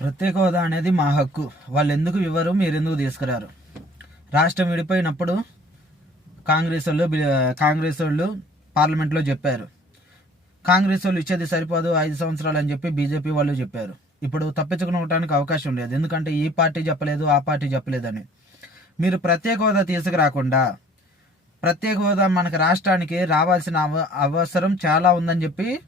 ప్రత్యేక హోదా అనేది మా హక్కు. వాళ్ళు ఎందుకు ఇవ్వరు మీరు ఎందుకు తీసుకురారు? రాష్ట్రం విడిపోయినప్పుడు కాంగ్రెస్ వాళ్ళు కాంగ్రెస్ వాళ్ళు పార్లమెంట్లో చెప్పారు. కాంగ్రెస్ వాళ్ళు ఇచ్చేది సరిపోదు ఐదు సంవత్సరాలు అని చెప్పి బీజేపీ వాళ్ళు చెప్పారు. ఇప్పుడు తప్పించుకునడానికి అవకాశం లేదు. ఎందుకంటే ఈ పార్టీ చెప్పలేదు ఆ పార్టీ చెప్పలేదని. మీరు ప్రత్యేక హోదా తీసుకురాకుండా ప్రత్యేక హోదా మనకు రాష్ట్రానికి రావాల్సిన అవ అవసరం చాలా ఉందని చెప్పి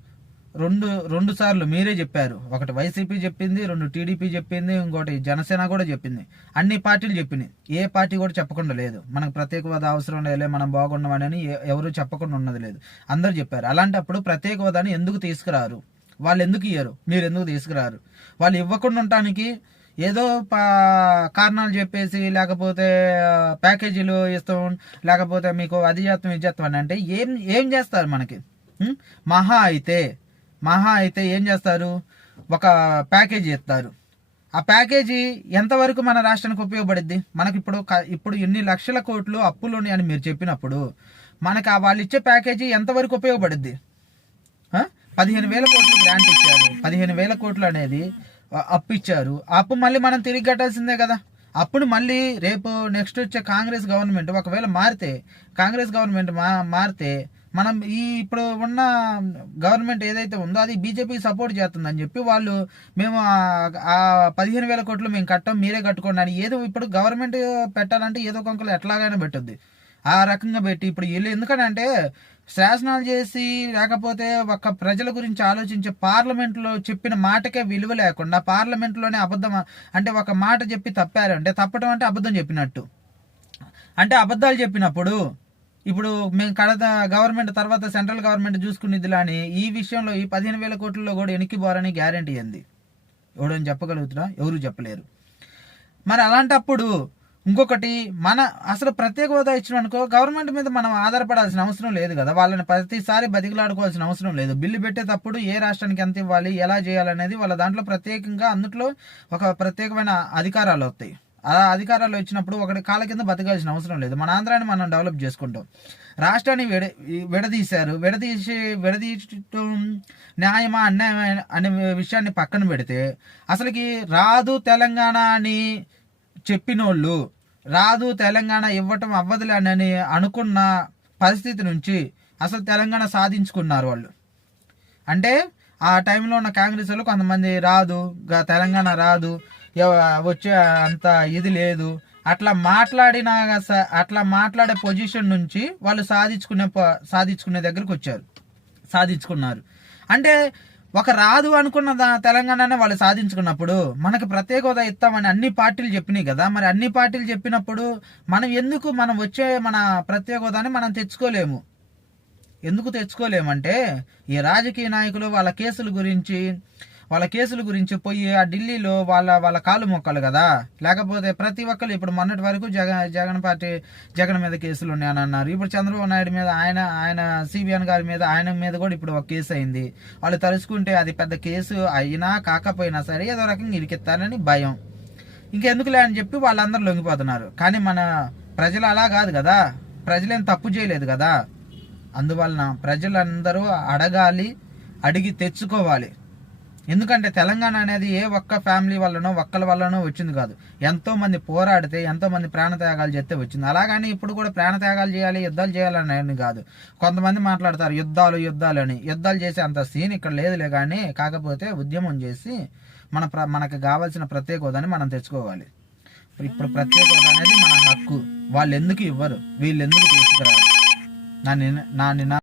రెండు రెండు సార్లు మీరే చెప్పారు. ఒకటి వైసీపీ చెప్పింది రెండు టీడీపీ చెప్పింది ఇంకోటి జనసేన కూడా చెప్పింది. అన్ని పార్టీలు చెప్పింది ఏ పార్టీ కూడా చెప్పకుండా లేదు. మనకు ప్రత్యేక హోదా అవసరం లేదు మనం బాగున్నామని ఎవరు చెప్పకుండా ఉన్నది లేదు. అందరూ చెప్పారు. అలాంటప్పుడు ప్రత్యేక హోదాని ఎందుకు తీసుకురారు? వాళ్ళు ఎందుకు ఇయ్యరు? మీరు ఎందుకు తీసుకురారు? వాళ్ళు ఇవ్వకుండా ఉండటానికి ఏదో పా- కారణాలు చెప్పేసి లేకపోతే ప్యాకేజీలు ఇస్తాం లేకపోతే మీకు అది చేస్తాం ఇది చేస్తాం అని అంటే ఏం ఏం చేస్తారు మనకి? మహా అయితే మహా అయితే ఏం చేస్తారు? ఒక ప్యాకేజీ ఇస్తారు. ఆ ప్యాకేజీ ఎంతవరకు మన రాష్ట్రానికి ఉపయోగపడుద్ది? మనకి ఇప్పుడు ఇప్పుడు ఎన్ని లక్షల కోట్లు అప్పులు ఉన్నాయని మీరు చెప్పినప్పుడు మనకి ఆ వాళ్ళు ఇచ్చే ప్యాకేజీ ఎంతవరకు ఉపయోగపడుద్ది? పదిహేను వేల కోట్లు గ్రాంట్ ఇచ్చారు. పదిహేను వేల కోట్లు అనేది అప్పు ఇచ్చారు. అప్పు మళ్ళీ మనం తిరిగి కట్టాల్సిందే కదా. అప్పుడు మళ్ళీ రేపు నెక్స్ట్ వచ్చే కాంగ్రెస్ గవర్నమెంట్ ఒకవేళ మారితే కాంగ్రెస్ గవర్నమెంట్ మా మారితే మనం ఈ ఇప్పుడు ఉన్న గవర్నమెంట్ ఏదైతే ఉందో అది బీజేపీకి సపోర్ట్ చేస్తుందని చెప్పి వాళ్ళు మేము ఆ- పదిహేను వేల కోట్లు మేము కట్టాం మీరే కట్టుకోండి అని ఏదో ఇప్పుడు గవర్నమెంట్ పెట్టాలంటే ఏదో కొంకలు ఎట్లాగైనా పెట్టుద్ది. ఆ రకంగా పెట్టి ఇప్పుడు వీళ్ళు ఎందుకనంటే శాసనాలు చేసి లేకపోతే ఒక ప్రజల గురించి ఆలోచించే పార్లమెంట్లో చెప్పిన మాటకే విలువ లేకుండా పార్లమెంట్లోనే అబద్ధం అంటే ఒక మాట చెప్పి తప్పారు అంటే తప్పడం అంటే అబద్ధం చెప్పినట్టు. అంటే అబద్ధాలు చెప్పినప్పుడు ఇప్పుడు మేము కడత గవర్నమెంట్ తర్వాత సెంట్రల్ గవర్నమెంట్ చూసుకునేదిలా అని ఈ విషయంలో ఈ పదిహేను వేల కోట్లలో కూడా వెనక్కి గ్యారంటీ ఏంది? ఎవడని చెప్పగలుగుతున్నా? ఎవరు చెప్పలేరు. మరి అలాంటప్పుడు ఇంకొకటి మన అసలు ప్రత్యేక హోదా ఇచ్చిన అనుకో గవర్నమెంట్ మీద మనం ఆధారపడాల్సిన అవసరం లేదు కదా. వాళ్ళని ప్రతిసారి బతికిలాడుకోవాల్సిన అవసరం లేదు. బిల్లు పెట్టేటప్పుడు ఏ రాష్ట్రానికి ఎంత ఇవ్వాలి ఎలా చేయాలనేది వాళ్ళ దాంట్లో ప్రత్యేకంగా అందుట్లో ఒక ప్రత్యేకమైన అధికారాలు వస్తాయి. అధికారాలు వచ్చినప్పుడు ఒకటి కాళ్ళ కింద బతకాల్సిన అవసరం లేదు. మన ఆంధ్రాన్ని మనం డెవలప్ చేసుకుంటాం. రాష్ట్రాన్ని విడ విడదీశారు. విడదీసి విడదీయటం న్యాయమా అన్యాయమా అనే విషయాన్ని పక్కన పెడితే అసలుకి రాదు తెలంగాణ అని చెప్పినోళ్ళు రాదు తెలంగాణ ఇవ్వటం అవ్వదులే అని అనుకున్న పరిస్థితి నుంచి అసలు తెలంగాణ సాధించుకున్నారు వాళ్ళు. అంటే ఆ టైంలో ఉన్న కాంగ్రెస్ వాళ్ళు కొంతమంది రాదు తెలంగాణ రాదు వచ్చే అంత ఇది లేదు. అట్లా మాట్లాడిన స- అట్లా మాట్లాడే పొజిషన్ నుంచి వాళ్ళు సాధించుకునే ప- సాధించుకునే దగ్గరికి వచ్చారు. సాధించుకున్నారు. అంటే ఒక రాదు అనుకున్న తెలంగాణనే వాళ్ళు సాధించుకున్నప్పుడు మనకి ప్రత్యేక హోదా ఇస్తామని అన్ని పార్టీలు చెప్పినాయి కదా. మరి అన్ని పార్టీలు చెప్పినప్పుడు మనం ఎందుకు మనం వచ్చే మన ప్రత్యేక హోదాని మనం తెచ్చుకోలేము? ఎందుకు తెచ్చుకోలేమంటే ఈ రాజకీయ నాయకులు వాళ్ళ కేసుల గురించి వాళ్ళ కేసుల గురించి పోయి ఆ ఢిల్లీలో వాళ్ళ వాళ్ళ కాలు మొక్కలు కదా? లేకపోతే ప్రతి ఒక్కరు ఇప్పుడు మొన్నటి వరకు జగన్ జగన్ పార్టీ జగన్ మీద కేసులు ఉన్నాయని అన్నారు ఇప్పుడు చంద్రబాబు నాయుడు మీద ఆయన ఆయన సిబిఎన్ గారి మీద ఆయన మీద కూడా ఇప్పుడు ఒక కేసు అయింది. వాళ్ళు తలుచుకుంటే అది పెద్ద కేసు అయినా కాకపోయినా సరే ఏదో రకంగా ఇరికిస్తానని భయం. ఇంకెందుకులే అని చెప్పి వాళ్ళందరూ లొంగిపోతున్నారు. కానీ మన ప్రజలు అలా కాదు కదా. ప్రజలేం తప్పు చేయలేదు కదా. అందువలన ప్రజలందరూ అడగాలి అడిగి తెచ్చుకోవాలి. ఎందుకంటే తెలంగాణ అనేది ఏ ఒక్క ఫ్యామిలీ వల్లనో ఒక్కల వల్లనో వచ్చింది కాదు. ఎంతో మంది పోరాడితే ఎంతో మంది ప్రాణత్యాగాలు చేస్తే వచ్చింది. అలాగని ఇప్పుడు కూడా ప్రాణత్యాగాలు చేయాలి యుద్ధాలు చేయాలని కాదు. కొంతమంది మాట్లాడతారు యుద్ధాలు యుద్ధాలు అని. యుద్ధాలు చేసే అంత సీన్ ఇక్కడ లేదులే కానీ కాకపోతే ఉద్యమం చేసి మన ప్ర- మనకు కావాల్సిన ప్రత్యేక హోదాని మనం తెచ్చుకోవాలి. ఇప్పుడు ప్రత్యేక హోదా అనేది మన హక్కు. వాళ్ళు ఎందుకు ఇవ్వరు? వీళ్ళు ఎందుకు తీసుకురారు? నా నిన్న నా నిన్న